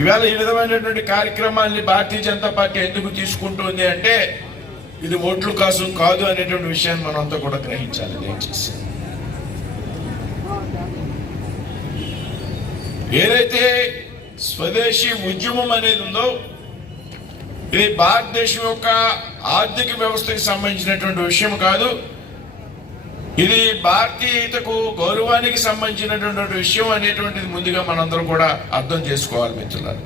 ఇవాళ ఈ విధమైనటువంటి కార్యక్రమాన్ని భారతీయ జనతా పార్టీ ఎందుకు తీసుకుంటుంది అంటే ఇది ఓట్లు కోసం కాదు అనేటువంటి విషయాన్ని మనం అంతా కూడా గ్రహించాలి. దయచేసి ఏదైతే స్వదేశీ ఉద్యమం అనేది ఉందో ఇది భారతదేశం యొక్క ఆర్థిక వ్యవస్థకి సంబంధించినటువంటి విషయం కాదు, ఇది భారతీయతకు గౌరవానికి సంబంధించినటువంటి విషయం అనేటువంటిది ముందుగా మనందరం కూడా అర్థం చేసుకోవాలి మిత్రులారా.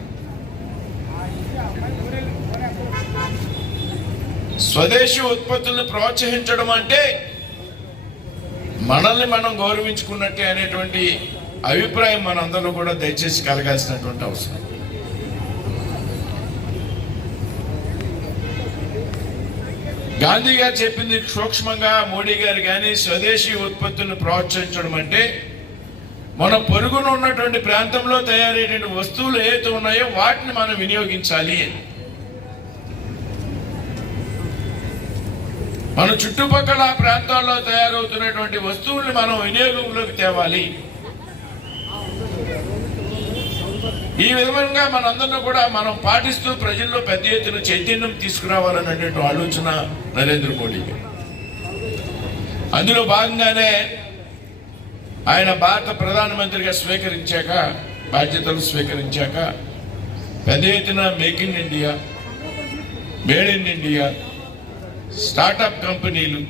స్వదేశీ ఉత్పత్తులను ప్రోత్సహించడం అంటే మనల్ని మనం గౌరవించుకున్నట్టే అనేటువంటి అభిప్రాయం మనందరూ కూడా దయచేసి కలగాల్సినటువంటి అవసరం. గాంధీ గారు చెప్పింది సూక్ష్మంగా మోడీ గారు కానీ స్వదేశీ ఉత్పత్తులను ప్రోత్సహించడం అంటే మన పొరుగున ఉన్నటువంటి ప్రాంతంలో తయారయ్యేటువంటి వస్తువులు ఏవైతే ఉన్నాయో వాటిని మనం వినియోగించాలి. మన చుట్టుపక్కల ప్రాంతాల్లో తయారవుతున్నటువంటి వస్తువుల్ని మనం వినియోగంలోకి తేవాలి. ఈ విధంగా మనందరినీ కూడా మనం పాటిస్తూ ప్రజల్లో పెద్ద ఎత్తున చైతన్యం తీసుకురావాలనేటువంటి ఆలోచన నరేంద్ర మోడీ గారు. అందులో భాగంగానే ఆయన భారత ప్రధానమంత్రిగా బాధ్యతలు స్వీకరించాక పెద్ద ఎత్తున make in India, made in India, startup కంపెనీలు,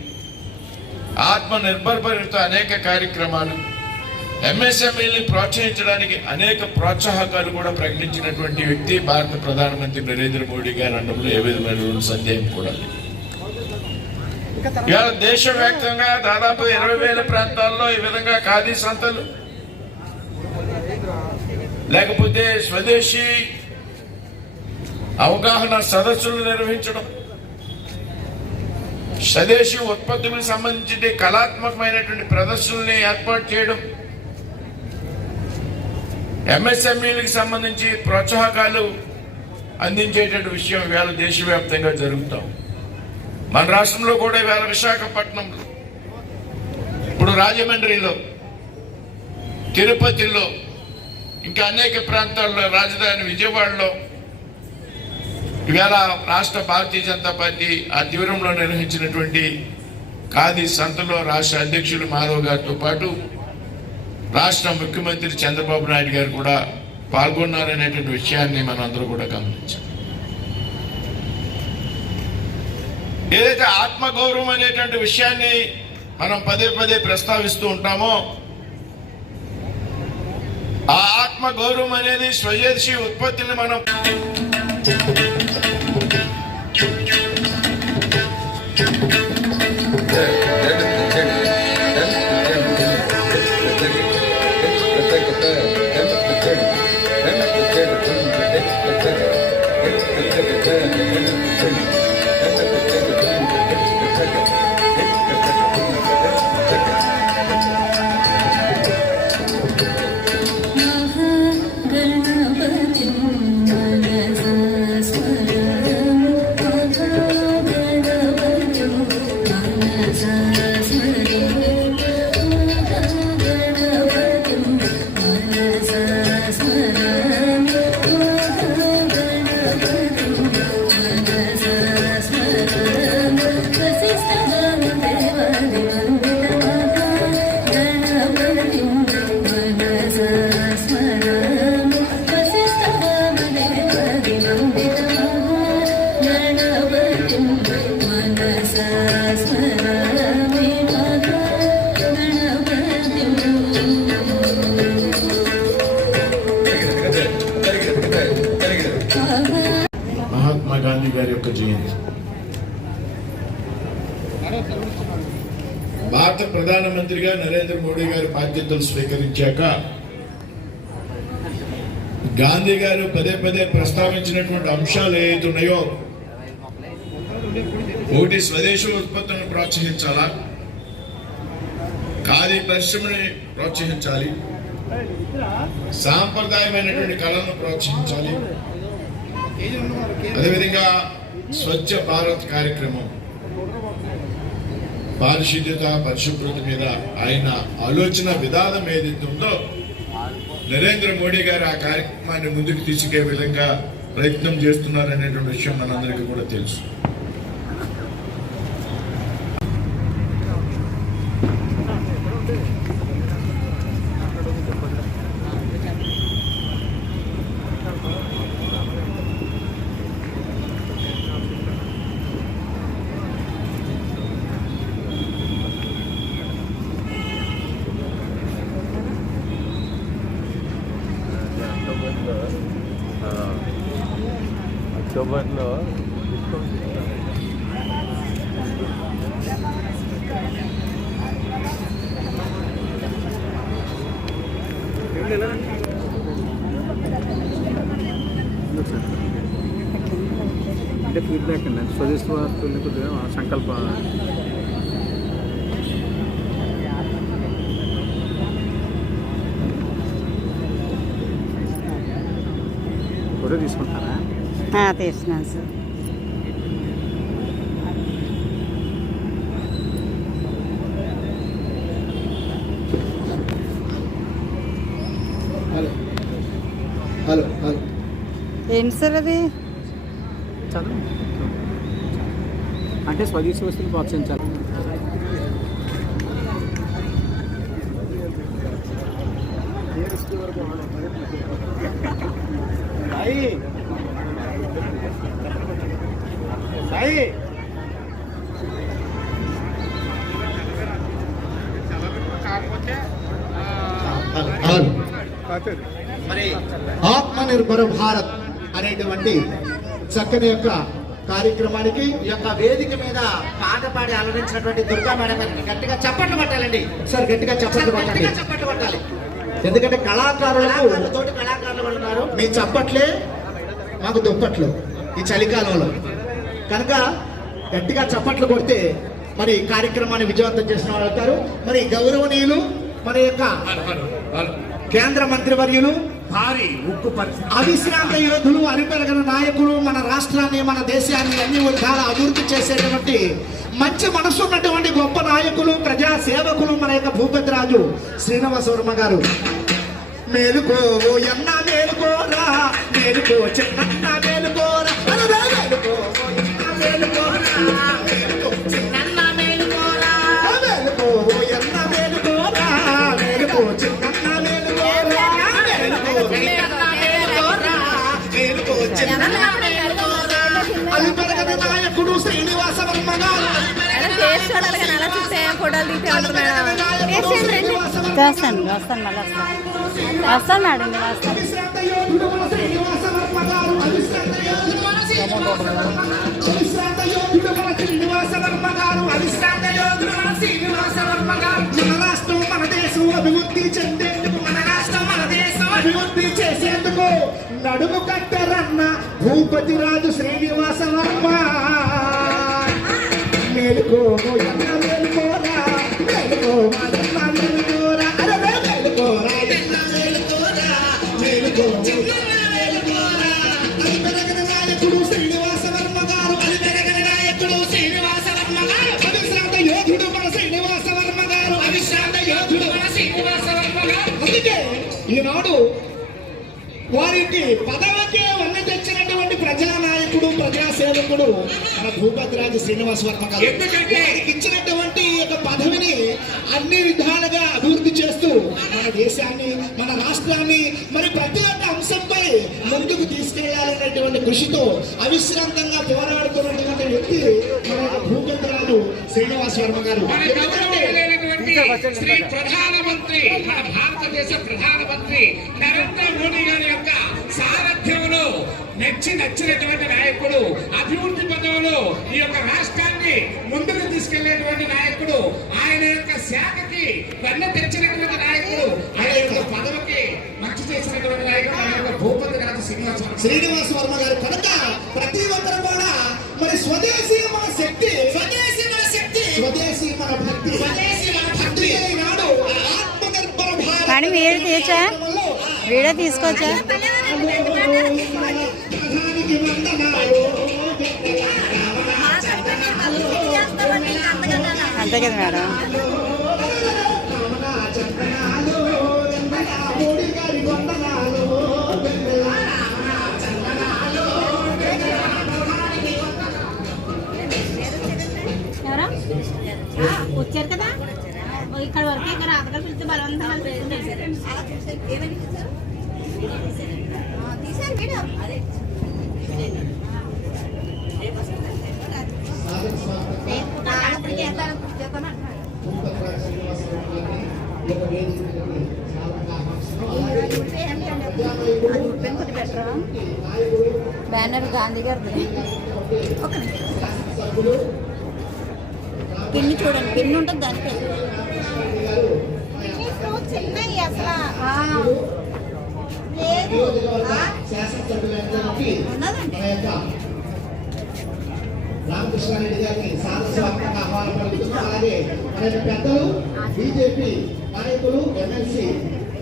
ఆత్మ నిర్భర్ భారత్ అనేక కార్యక్రమాలు, ఎంఎస్ఎంఈని ప్రోత్సహించడానికి అనేక ప్రోత్సాహకాలు కూడా ప్రకటించినటువంటి వ్యక్తి భారత ప్రధానమంత్రి నరేంద్ర మోడీ గారు అనడంలో ఏ విధమైన సందేహం కూడా లేదు. ఇవాళ దేశవ్యాప్తంగా దాదాపు 20,000 ప్రాంతాల్లో ఈ విధంగా ఖాదీ సంతలు లేకపోతే స్వదేశీ అవగాహన సదస్సులు నిర్వహించడం, స్వదేశీ ఉత్పత్తులకు సంబంధించి కళాత్మకమైనటువంటి ప్రదర్శనల్ని ఏర్పాటు చేయడం, ఎంఎస్ఎంఈలకు సంబంధించి ప్రోత్సాహకాలు అందించేటువంటి విషయం ఇవాళ దేశవ్యాప్తంగా జరుగుతాం. మన రాష్ట్రంలో కూడా ఇవాళ విశాఖపట్నంలో, ఇప్పుడు రాజమండ్రిలో, తిరుపతిలో, ఇంకా అనేక ప్రాంతాల్లో, రాజధాని విజయవాడలో ఇవాళ రాష్ట్ర భారతీయ జనతా పార్టీ ఆధ్వర్యంలో నిర్వహించినటువంటి ఖాదీ సంతలో రాష్ట్ర అధ్యక్షులు మాధవ్ గారితో పాటు రాష్ట్ర ముఖ్యమంత్రి చంద్రబాబు నాయుడు గారు కూడా పాల్గొన్నారనేటువంటి విషయాన్ని మనం అందరూ కూడా గమనించాం. ఏదైతే ఆత్మగౌరవం అనేటువంటి విషయాన్ని మనం పదే పదే ప్రస్తావిస్తూ ఉంటామో ఆ ఆత్మగౌరవం అనేది స్వదేశీ ఉత్పత్తిని మనం మహాత్మా గాంధీ గారి యొక్క జయంతి. భారత ప్రధానమంత్రిగా నరేంద్ర మోడీ గారు బాధ్యతలు స్వీకరించాక గాంధీ గారు పదే పదే ప్రస్తావించినటువంటి అంశాలు ఏవైతే ఉన్నాయో, ఒకటి స్వదేశీ ఉత్పత్తులను ప్రోత్సహించాలా, ఖాదీ పరిశ్రమని ప్రోత్సహించాలి, సాంప్రదాయమైనటువంటి కళలను ప్రోత్సహించాలి, అదేవిధంగా స్వచ్ఛ భారత్ కార్యక్రమం, పారిశుద్ధ్యత పరిశుభ్రత మీద ఆయన ఆలోచన విధానం ఏదైతే ఉందో నరేంద్ర మోడీ గారు ఆ కార్యక్రమాన్ని ముందుకు తీసుకెళ్లే విధంగా ప్రయత్నం చేస్తున్నారనేటువంటి విషయం మనందరికీ కూడా తెలుసు. అక్టోబర్లో అంటే ఫీడ్బ్యాక్ అండి స్వదేశీ వార్తలు కొద్దిగా సంకల్ప ఫోటో తీసుకుంటారా? తీస్తున్నాను సార్. హలో హలో హలో ఏంటి సార్ అది? చదువు అంటే స్వదేశీ వస్తువులు ప్రోత్సహించాలి. మరి ఆత్మనిర్భర భారత్ అనేటువంటి చక్కని యొక్క కార్యక్రమానికి ఈ యొక్క వేదిక మీద పాట పాడి అలరించినటువంటి దుర్గా మేడం గారికి గట్టిగా చప్పట్లు పట్టాలండి. సార్ గట్టిగా చప్పట్లు పట్టాలి. ఎందుకంటే కళాకారులకు తోటి కళాకారులు ఉన్నారు. మీ చప్పట్లే మాకు దుప్పట్లు ఈ చలికాలంలో కనుక గట్టిగా చప్పట్లు కొడితే మరి కార్యక్రమాన్ని విజయవంతం చేసిన వాళ్ళు అవుతారు. మరి గౌరవనీయులు మన యొక్క కేంద్ర మంత్రివర్యులు భారీ ఉక్కు పరిస్థితి అవిశ్రాంత యోధులు అరిపెరగని నాయకులు మన రాష్ట్రాన్ని మన దేశాన్ని అన్ని విధాల అభివృద్ధి చేసేటువంటి మంచి మనసు ఉన్నటువంటి గొప్ప నాయకులు ప్రజా సేవకులు మన యొక్క భూపతిరాజు శ్రీనివాస వర్మ గారు. మేలుకో ఎన్న మేలుకోరా మేలుకో చిన్న మేలుకోరా మేలుకో మేలుకోరా మేలుకో చిన్న మేలుకోరా మేలుకో ఎన్న మేలుకోరా మేలుకో చిన్న మేలుకోరా మేలుకో చిన్న మేలుకోరా అలిపెరగని నాయకుడు శ్రీనివాస వర్మ గారు. వస్తాను మేడం. అవిశ్రాంత యోధుడు మన శ్రీనివాస వర్మ గారు. అవిశ్రాంత యోధుడు మన శ్రీనివాస వర్మ గారు. మన రాష్ట్రం మన దేశం అభివృద్ధి చెందేందుకు అభివృద్ధి చేసేందుకు నడుము కట్టరన్న భూపతిరాజు శ్రీనివాస వర్మ. మేలుకో ఎన్న మేలుకోరా మేలుకో ఎన్న మేలుకోరా అరే మేలుకోరా ఎన్న మేలుకోరా మేలుకో మేలుకోరా. అలిపెరగని నాయకుడు శ్రీనివాస వర్మ గారు. అలిపెరగని నాయకుడు శ్రీనివాస వర్మ గారు. అవిశ్రాంత యోధుడు మన శ్రీనివాస వర్మ గారు. అవిశ్రాంత యోధుడు మన శ్రీనివాస వర్మ గారు. అందుకే ఈనాడు వారికి పదవికే వన్నె తెచ్చినటువంటి ప్రజానాయకుడు ప్రజా సేవకుడు మన భూపతిరాజు శ్రీనివాస వర్మ గారు. ఎందుకంటే ఇచ్చినటువంటి యొక్క పదవిని అన్ని విధాలుగా అభివృద్ధి చేస్తూ మన దేశాన్ని మన రాష్ట్రాన్ని మరి ప్రతి ఒక్క అంశంపై ముందుకు తీసుకెళ్లాలనేటువంటి కృషితో అవిశ్రాంతంగా పోరాడుతున్నటువంటి వ్యక్తి మన భూపతిరాజు శ్రీనివాస వర్మ గారు. శ్రీ ప్రధానమంత్రి మన భారతదేశ ప్రధానమంత్రి నరేంద్ర మోడీ గారి యొక్క సారథ్యంలో నచ్చినటువంటి నాయకుడు, అభివృద్ధి పదవులు ఈ యొక్క రాష్ట్రాన్ని ముందుకు తీసుకెళ్లేటువంటి నాయకుడు, ఆయన యొక్క శాఖకి వన్నె తెచ్చినటువంటి నాయకుడు, ఆయన యొక్క పదవికి మంచి చేసినటువంటి నాయకుడు మన యొక్క భూపతిరాజు శ్రీనివాస వర్మ గారు. కనుక ప్రతి ఒక్కరు కూడా మరి స్వదేశీ మన శక్తి, స్వదేశీ మన శక్తి, స్వదేశీ మన భక్తి, స్వదేశీ మన భక్తి. ఈనాడు ఆత్మనిర్భర భారత్ వీడియో తీసుకొచ్చా అంతే కదా మేడం. మోడీ గారి రాతగా పిలిచి బలవంతంగా ఏమని తీశారు వీడియో అదే బ్యానర్ గాంధీ గారిది. ఒక పిన్ను చూడండి, పిన్ను ఉంటుంది దానికి చిన్నవి అసలు లేదు ఉన్నదండి. రామకృష్ణారెడ్డి గారిని సాదస్వాగతంగా ఆహ్వానం పలుకుతూ అలాగే మన యొక్క పెద్దలు బీజేపీ నాయకులు ఎమ్మెల్సీ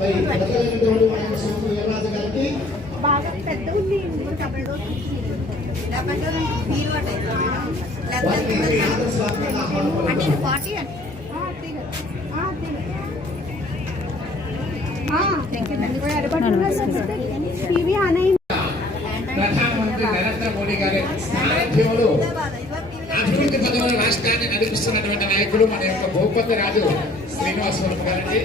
మరి ప్రజలైనటువంటి మన యొక్క సోము వీర్రాజు గారికి బాగా పెద్ద ఉంది వారికి సాదస్వాగతంగా ఆహ్వానం అంటే పలుకుతూ 40 అండి. ప్రధానమంత్రి నరేంద్ర మోడీ గారి సారథ్యంలో అభివృద్ధి పదవుల రాష్ట్రాన్ని నడిపిస్తున్నటువంటి నాయకుడు మన యొక్క భూపతి రాజు శ్రీనివాసవరం గారండి.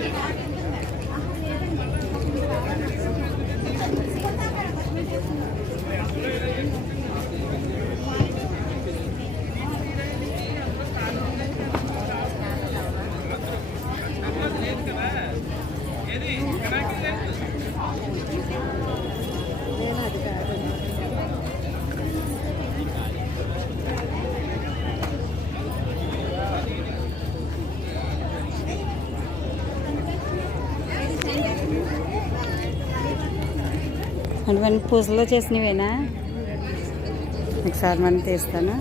అటువంటి పూసలో చేసినవేనా? ఒకసారి మనం తీస్తాను.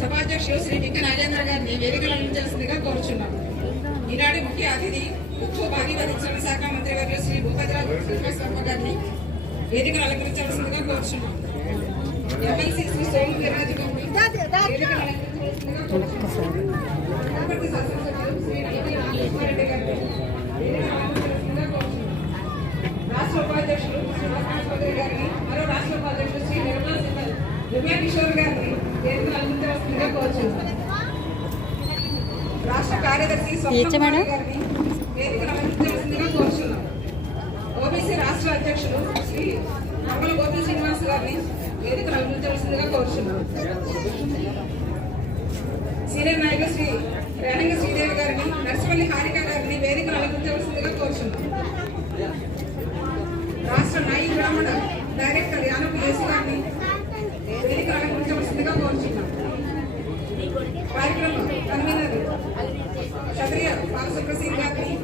సభాధ్యక్షులు శ్రీ నిక్క రాజేంద్ర గారిని వేదికలు అందించాల్సిందిగా కోరుచున్నాం. ఈనాటి ముఖ్య అతిథి ఉప్పు భాగీరథ శాఖ మంత్రి వర్యులు శ్రీ భూపతిరాజు శ్రీనివాసవర్మ గారిని వేదికలు అలంకరించాల్సిందిగా కోరుచున్నాం. ఎమ్మెల్సీ శ్రీ సోము వీర్రాజు గారిని వేదికలు అలంకరించాల్సిందిగా కోరుచున్నాం. తిరుపతి శాసనసభ్యులు శ్రీ నల్లమరెడ్డి గారిని వేదికలు అలంకరించాల్సిందిగా కోరుచున్నాం. రాష్ట్ర ఉపాధ్యక్షులు శ్రీ చౌదరి గారిని, మరో రాష్ట్ర ఉపాధ్యక్షులు శ్రీ నిర్మలా కిషోర్ గారిని వేదికలు అలంకరించాల్సిందిగా కోరుచున్నాం. రాష్ట్ర కార్యదర్శి స్వప్న గారిని వేదికలు అలంకరించాల్సిందిగా కోరుచున్నాం. ఓబీసీ రాష్ట్ర అధ్యక్షులు శ్రీ నమ్మల గోపి శ్రీనివాస్ గారిని వేదికలు అలంకరించాల్సిందిగా కోరుచున్నాం. సీనియర్ నాయకులు శ్రీ రేణంగ శ్రీదేవి గారిని, నర్సపల్లి హారిక గారిని వేదికలు అలంకరించాల్సిందిగా కోరుచున్నాం. రాష్ట్ర నాయి బ్రాహ్మణ డైరెక్టర్ యానపు యేసు గారిని వేదికలు అలంకరించవలసిందిగా కోరుచున్నాం. కార్యక్రమం కన్వీనర్ క్షత్రియ బాలసుప్రసీద్ గారిని,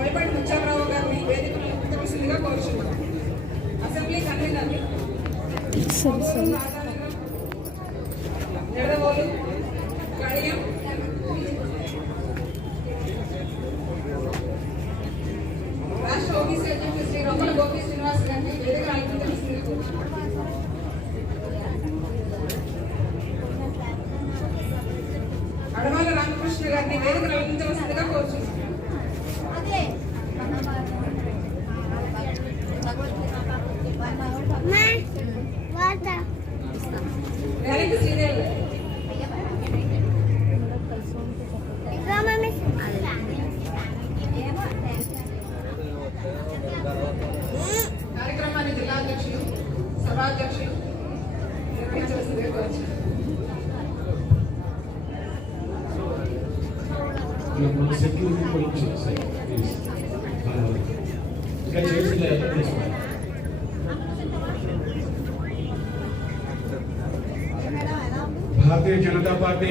వైపాటి ముత్యాలరావు గారిని వేదికలు అలంకరించవలసిందిగా కోరుచున్నాం. అసెంబ్లీ కన్వీనర్ ఎడవోలు కడియం రాష్ట్ర ఓబీసీ అధ్యక్షులు శ్రీ రొమ్మల గోపి శ్రీనివాస్ గారిని వేదికలు అలంకరించవలసిందిగా కోరుచున్నాం. అడవాల రామకృష్ణ గారిని వేదికలు అలంకరించవలసిందిగా కోరుచున్నాం. రేణంగ శ్రీదేవి కార్యక్రమాన్ని జిల్లా అధ్యక్షులు, సభాధ్యక్షులు నిర్వహించవలసిందిగా కోరుచున్నాం. సెక్యూరిటీ కూడా ఇచ్చింది సార్ ప్లీజ్. ఇంకా చేసింది భారతీయ జనతా పార్టీ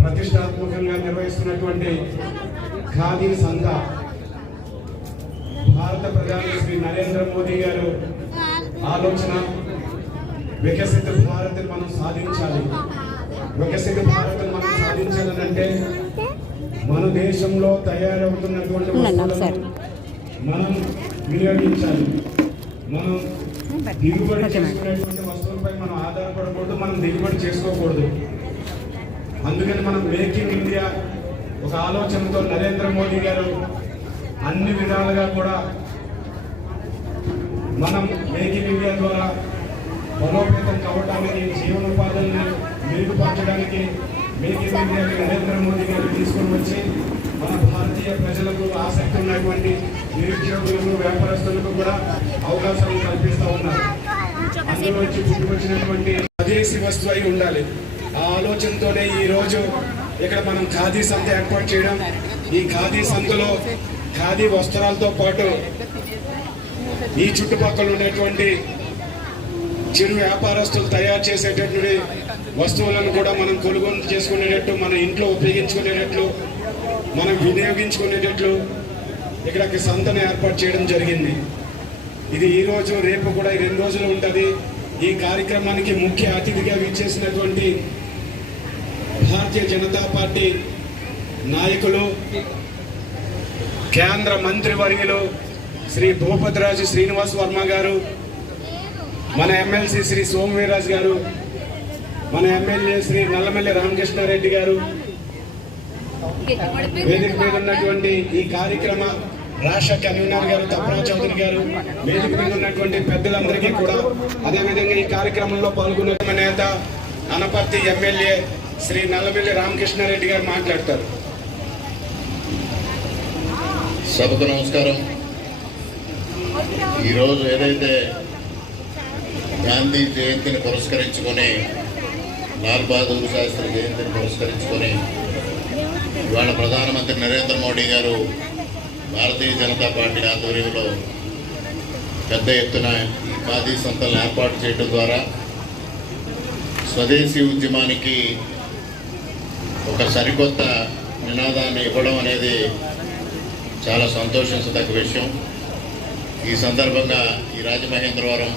ప్రతిష్టాత్మకంగా నిర్వహిస్తున్నటువంటి ఖాదీ సంత భారత ప్రధాని శ్రీ నరేంద్ర మోదీ గారు ఆలోచన వికసిత భారత్ మనం సాధించాలి. వికసిత భారత్ మనం సాధించాలంటే మన దేశంలో తయారవుతున్నటువంటి వస్తువులను మనం వినియోగించాలి. మనం దిగుబడి చేసుకునేటువంటి వస్తువులపై మనం ఆధారపడకూడదు, మనం దిగుబడి చేసుకోకూడదు. అందుకని మనం మేక్ ఇన్ ఇండియా ఒక ఆలోచనతో నరేంద్ర మోదీ గారు అన్ని విధాలుగా కూడా మనం మేక్ ఇన్ ఇండియా ద్వారా బలోపేతం కావడానికి, జీవనోపాధులను మెరుగుపరచడానికి make in India Narendra Modi గారు తీసుకొని వచ్చి మన భారతీయ ప్రజలకు, ఆసక్తి ఉన్నటువంటి నిరుద్యోగులకు, వ్యాపారస్తులకు కూడా అవకాశాలు కల్పిస్తూ ఉన్నారు. అందులో వచ్చి పుట్టుకొచ్చినటువంటి స్వదేశీ వస్తువు అయి ఉండాలి. ఆ ఆలోచనతోనే ఈ రోజు ఇక్కడ మనం ఖాదీ సంత ఏర్పాటు చేయడం. ఈ ఖాదీ సంతలో ఖాదీ వస్త్రాలతో పాటు ఈ చుట్టుపక్కల ఉన్నటువంటి చిరు వ్యాపారస్తులు తయారు చేసేటటువంటి వస్తువులను కూడా మనం కొనుగోలు చేసుకునేటట్టు, మన ఇంట్లో ఉపయోగించుకునేటట్లు, మనం వినియోగించుకునేటట్లు ఇక్కడికి సంతను ఏర్పాటు చేయడం జరిగింది. ఇది ఈ రోజు, రేపు కూడా 2 రోజులు ఉంటుంది. ఈ కార్యక్రమానికి ముఖ్య అతిథిగా విచ్చేసినటువంటి భారతీయ జనతా పార్టీ నాయకులు, కేంద్ర మంత్రివర్యులు శ్రీ భూపతిరాజు శ్రీనివాస్ వర్మ గారు, మన ఎమ్మెల్సీ శ్రీ సోమవీరాజు గారు, మన ఎమ్మెల్యే శ్రీ నల్లమల్లి రామకృష్ణారెడ్డి గారు, వేదిక మీద ఉన్నటువంటి ఈ కార్యక్రమ రాష్ట్ర కన్వీనర్ గారు తప్రా చౌదరి గారు, వేదిక మీద ఉన్నటువంటి పెద్దలందరికీ కూడా, అదేవిధంగా ఈ కార్యక్రమంలో పాల్గొన్న నేత అనపర్తి ఎమ్మెల్యే శ్రీ నల్లమల్లి రామకృష్ణారెడ్డి గారు మాట్లాడతారు. సభకు నమస్కారం. ఈరోజు ఏదైతే గాంధీ జయంతిని పురస్కరించుకొని, లాల్ బహదూర్ శాస్త్రి జయంతిని పురస్కరించుకొని ఇవాళ ప్రధానమంత్రి నరేంద్ర మోడీ గారు భారతీయ జనతా పార్టీ ఆధ్వర్యంలో పెద్ద ఎత్తున ఈ ఖాదీ సంతలను ఏర్పాటు చేయడం ద్వారా స్వదేశీ ఉద్యమానికి ఒక సరికొత్త నినాదాన్ని ఇవ్వడం అనేది చాలా సంతోషించదగ్గ విషయం. ఈ సందర్భంగా ఈ రాజమహేంద్రవరం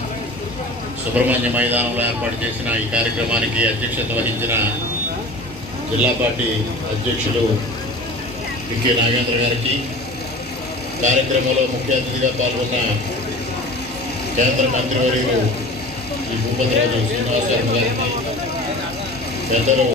సుబ్రహ్మణ్య మైదానంలో ఏర్పాటు చేసిన ఈ కార్యక్రమానికి అధ్యక్షత వహించిన జిల్లా పార్టీ అధ్యక్షులు పికే నాగేంద్ర గారికి, కార్యక్రమంలో ముఖ్య అతిథిగా పాల్గొన్న కేంద్ర మంత్రివర్యులు శ్రీ భూపతిరాజు శ్రీనివాస్ గారికి, పెద్దలు